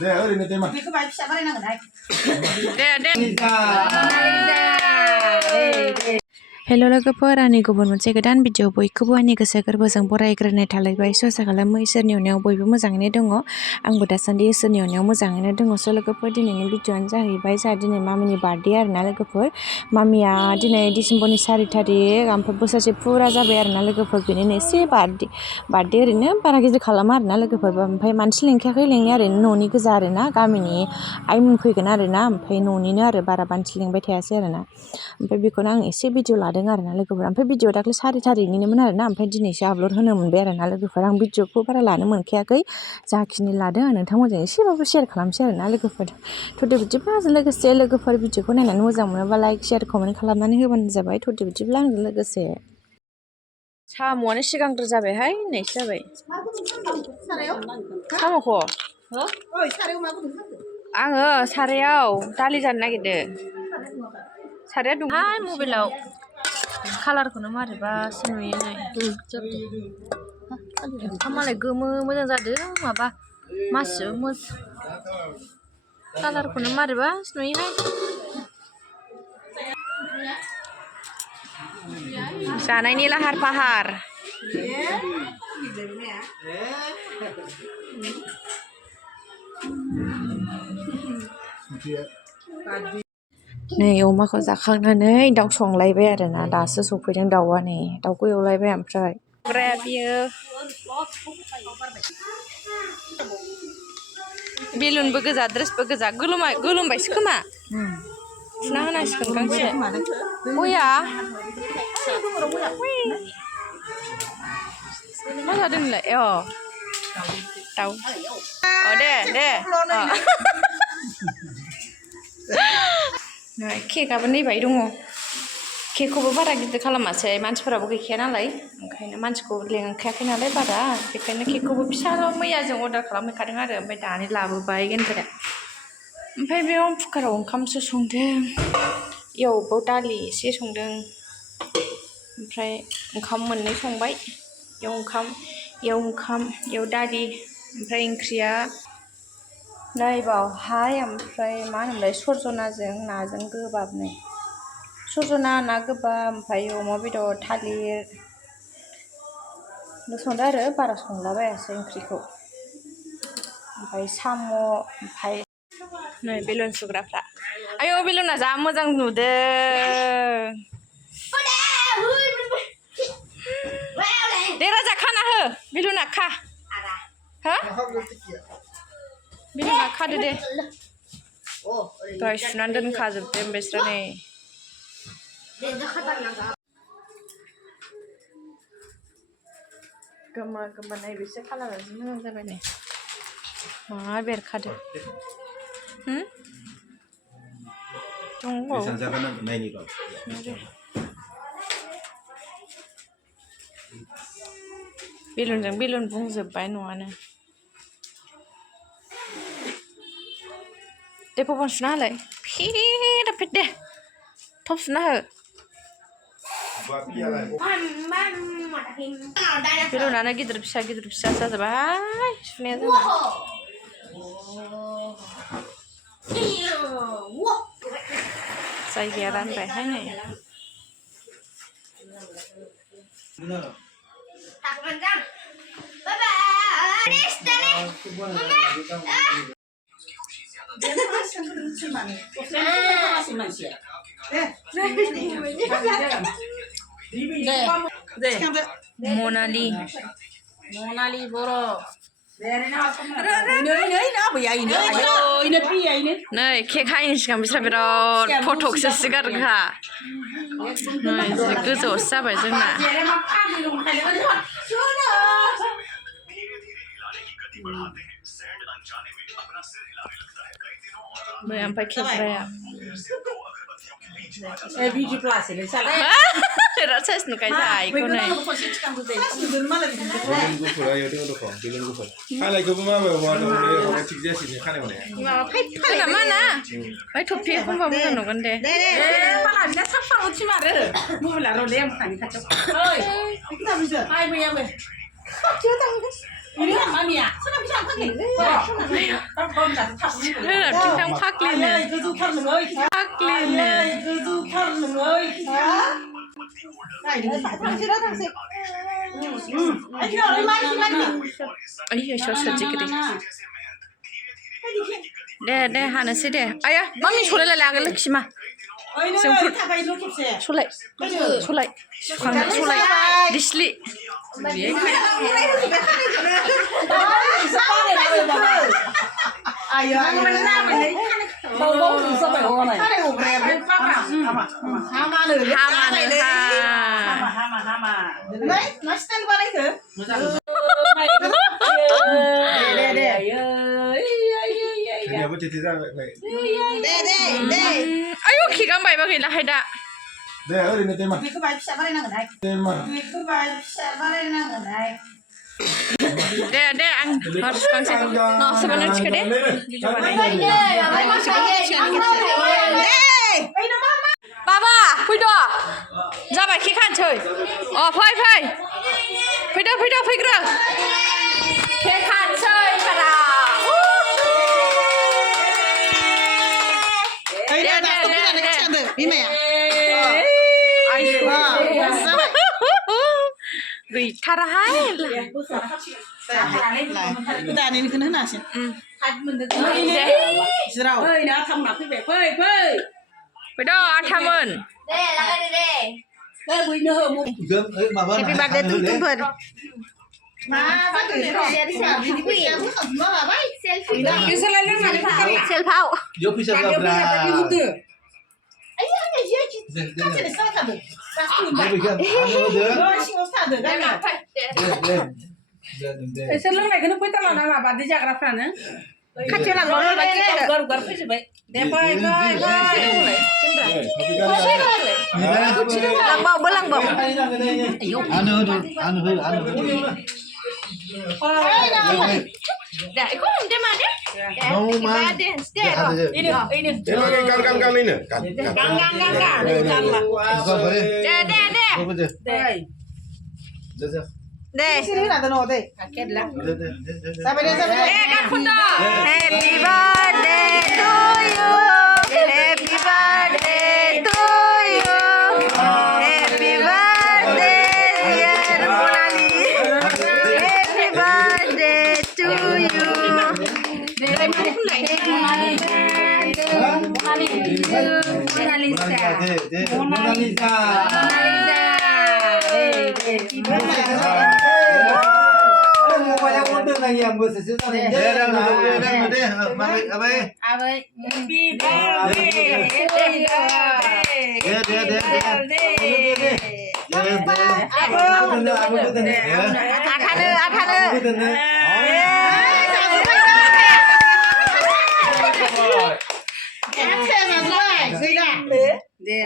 네, 어린애 때만. 이거 많이 피자 바래는 거다. हेल' लोगोफोर आंनि गुबुन मोनसे गोदान भिडिअ बयखौबो आंनि गोसो गोरबोजों बरायग्रोनाय थालायबाय आसा खालामो इसोरनि अननायाव बयबो मोजाङैनो दङ आंबो दासान्दि इसोरनि अननायाव मोजाङैनो दङ स' लोगोफोर दिनैनि भिडिअआनो जाहैबाय जोंहा दिनै मामिनि बार्थडे आरोना लोगोफोर मामिया दिनै डिसेम्बरनि 4 थारिख ओमफ्राय बोसोरसे फुरा जाबाय आरोना लोगोफोर बेनिनो एसे बार्थडे ओरैनो बारा गिदिर खालामा आरोना लोगोफोर ओमफ्राय मानसि लिंखायाखै लिंनाया ओरैनो न'नि गोजा आरोना गामिनि आइमोन फैगोन आरोना ओमफ्राय न'निनो आरो बारा मानसि लिंबाय थायासै आरोना ओमफ्राय बेखौनो आं एसे भिडिअ लादों आरोना लोगोफोर ओमफ्राय भिडिअ दाख्लै 4 थारिखनिमोन आरोना ओमफ्राय दिनैसो आपल'ड होनो मोनबाय आरोना लोगोफोर आं भिडिअखौ बारा लानो मोनखायाखै जाखिनि लादों आं नोंथांमोनजों एसेबाबो शेयार खालामसै आरोना लोगोफोर थ'दे बिदिब्ला लोगोसे लोगोफोर भिडिअखौ नायनानै मोजां मोनोबा लाइक शेयार कमेन्ट खालामनानै होबानो जाबाय थ'दे बिदिब्ला आंजों लोगोसे साम'आनो सिगांग्रो जाबायहाय होननायसो जाबाय साम'खौ आङो सारायाव दालि जानो नागिरदों साराया दंहाय मबाइलाव कालारखौनो मारैबासो नुयो नै मालाय गोमो मोजां जादों माबा मासि कालारखौनो मारैबासो नुयोहाय जानायनि लाहार फाहार नै अमाखौ जाखांनानै दाउ संलायबाय आरोना दासो सफैदों दाउआ नै दाउखौ एवलायबाय ओमफ्राय बियो बेलुनबो गोजा ड्रेसबो गोजा गोलोमबायसो खोमा फुना होनांसिगोन गांसे बया मा जादों नोंलाय दाउ दे केकआबो नैबाय दङ केकखौबो बारा गिदिर खालामासै मानसिफोराबो गैखाया नालाय ओंखायनो मानसिखौ लेंखायाखै नालाय बारा बेखायनो केकखौबो फिसाल' मैयाजों अर्डार खालामहैखादों आरो ओमफ्राय दानि लाबोबाय गेनद्राया ओमफ्राय बेयाव कुकाराव ओंखामसो संदों इयावबो दालि एसे संदों ओमफ्राय ओंखाम मोननै संबाय इयाव दालि ओमफ्राय ओंख्रिया नैबावहाय ओमफ्राय मा होनोमोनलाय सरजनाजों नाजों गोबाबनो सरजना ना गोबाब ओमफ्राय अमा बेदर थालिर संदों आरो बारा संलाबायासै ओंख्रिखौ ओमफ्राय साम' ओमफ्राय नै बेलुन सुग्राफ्रा आयौ बेलुना जा मोजां नुदों दे राजा खाना हो बेलुना खा हो बेलुना खादो दे दहाय सुनानै दोनखाजोबदों बिस्रा नै गोमो नै बेसे खालारा जि मोजां जाबाय नै मा बेरखादो बेलुनजों बेलुन बुंजोब्बाय न'आनो दे पपन सुना होलाय फिट दे थब सुना हो बेलुनानो गिदिर फिसा जाजोबबाय सुनाया जोंना जायगाया रानबायहाय नै मनालि बर' नै केक हायिनि सिगां बिस्रा बिराद फटकसो सिगारखा नै गोजौआवसो जाबाय जोंना ओमफ्राय खेब्राया बिराद साइस नुखायो जायखौ नै जोंना मा ना ओमफ्राय थफि एखमबा मोजां नुगोन दे ini kan mami ya sana bisa kan ni kan kon dah tak ni เฮ้ยกินทั้งพักเลยเนี่ย cái du khăn mình ơi พักเลยเนี่ย cái du khăn mình ơi này đi thằng xí đó thằng xí anh nào đi mai đi mai đi ไอ้เหี้ยชดจิกดิเด้หาหน่อยสิเด้ไอ้ยะมัมมี่ช่วยเลยกันลึกใช่ไหม Sulai. Disli. Ayo, bau tu sampai orang ni. Hama ni. Hama. Nai stand balik ke? Deh. Dia apa cerita baik. Deh. Ayo kita baik bagi lah heda. Dia ada ni tema. Kita baik bisa balik nang nai. Tema. Kita baik bisa balik nang nai. Deh ang harus konsep. No sebenarnya cik deh. Baba, phui đo. Ra bài khi khăn chơi. Phơi. Phui đo. Khi khăn chơi cả đà. Gửi thà ra hai là Kita ni kena nasi. Serau. Phơi nó thăm mặt cái vẻ phơi. phải đó anh tham ơn Đây bui nơ mu. happy birthday tung phật Mà bắt cái này đi xem đi đi nó là vậy. Selfie. cái xe lên mà cái selfie Yo pisa berapa? Ayo hanya dia kan jadi salah satu. Pasti. Dia bikin anu dia. Orang sih ustaz dah kan. Ese lo me que no puede tomar nada más, de ya grafana, ¿eh? kacau lah Orang lagi gar phê sebab. Después, lang bau belang bau Anu. dah ikut dia mana Mau mah. Ini. Dia pakai kan ini. Kan. deh Apa je? Deh. Dah. Sini nak tahu deh. Kaget lah. Sampai dia. kan pun dah happy birthday to you happy birthday to you happy birthday dear Monali happy birthday to you Mona Lisa. Banyak order lagi yang bos sesuatu. Dia Mari apa? Happy birthday.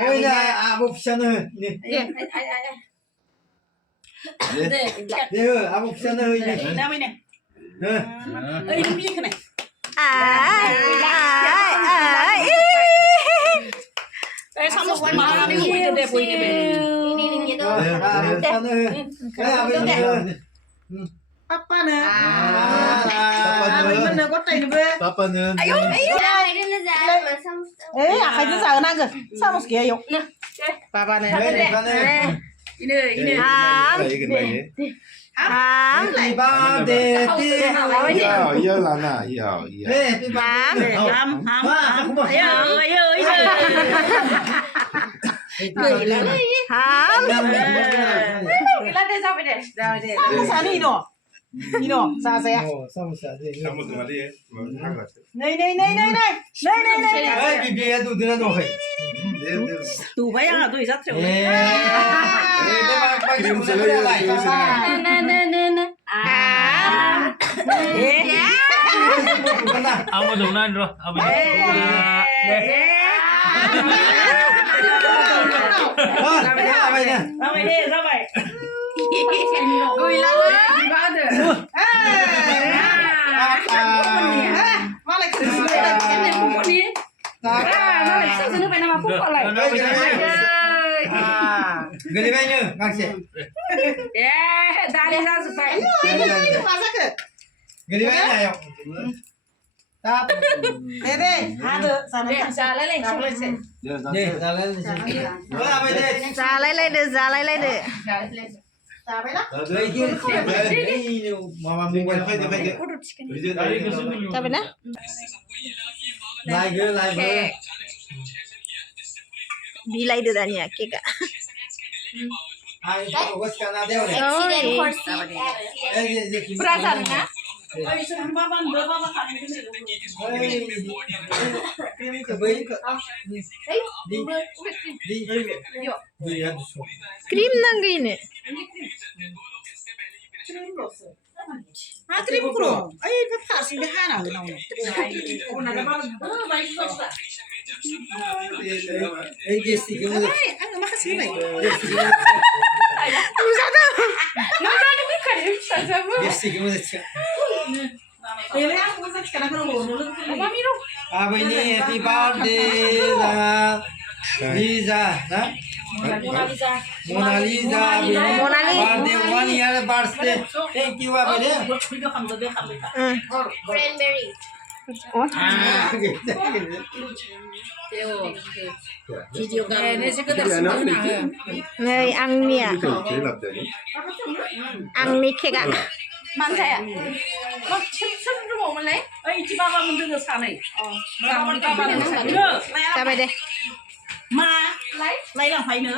Ôi là một chân hơi. Đây một chân hơi này. Nama ini. Ini biar kena. Sama mana ni deh boy ni. Ini chân hơi. Apa ni? Mana kau tay ni be? Papa nữa. Hai tu saya nak ke? Sama sikit ayo. Papa này. Ini. Happy birthday to you. Iya lah nak. Iya. Happy birthday. Sama sana ini. Ini saya saya. Sama saja. Kamu tu mali. Nei. Hey, bibi ya tu dengan tu. Tu bayar tu isat tu. Kirim selalu. Aku dengan roh, apa Apa ini? Ramai deh, ramai. gửi là Mana kita Nó lại sinh ra nước Việt Nam mà phúc gọi lại. गोलैबायनो गांसे ए दारि जाजोब्बाय मा जाखो गोलैबाय नायाव ताप दे हादो जानो दे जालायलायनोसै दे जालायनोसै जाबाय दे जालायलायदो जाबाय ना माबा मबाइल फैदो फैदो जाबाय ना लाइगो बिलाइदो दानिया केकआ बुरा जानो ना ओइ सोर बाबा खालामदों क्रिम नांगौनो मा क्रिम खर' ओइ फारसेजों हानांगोन आङो माखासे आबैनि हेपि बार्थडे लिजा ना Mona Lisa birthday 1 year birthday thank you आबै दे नै आंनिया आंनि केकआ मानो जाया सोर दङमोनलाय ओइ इदि बाबामोन दोङो सानै जाबाय दे मा लायलांफायनो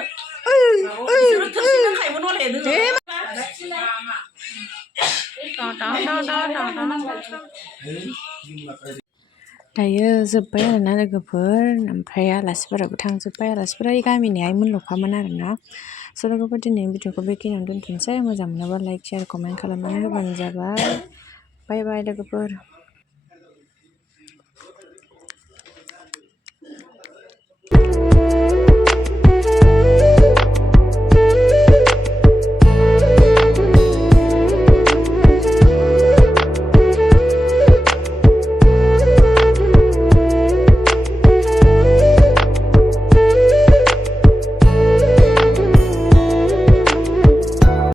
बिसोरो थोरसि लोंखायोमोन हले दायो जोब्बाय आरोना लोगोफोर ओमफ्राय आलासिफोराबो थांजोब्बाय आलासिफोरा गामिनि आइमोनल'खामोन आरोना स' लोगोफोर दिनैनि भिडिअखौ बेखिनियावनो दोनथ'नोसै मोजां मोनोबा लाइक शेयार कमेन्ट खालामनानै होबानो जाबाय बाय बाय लोगोफोर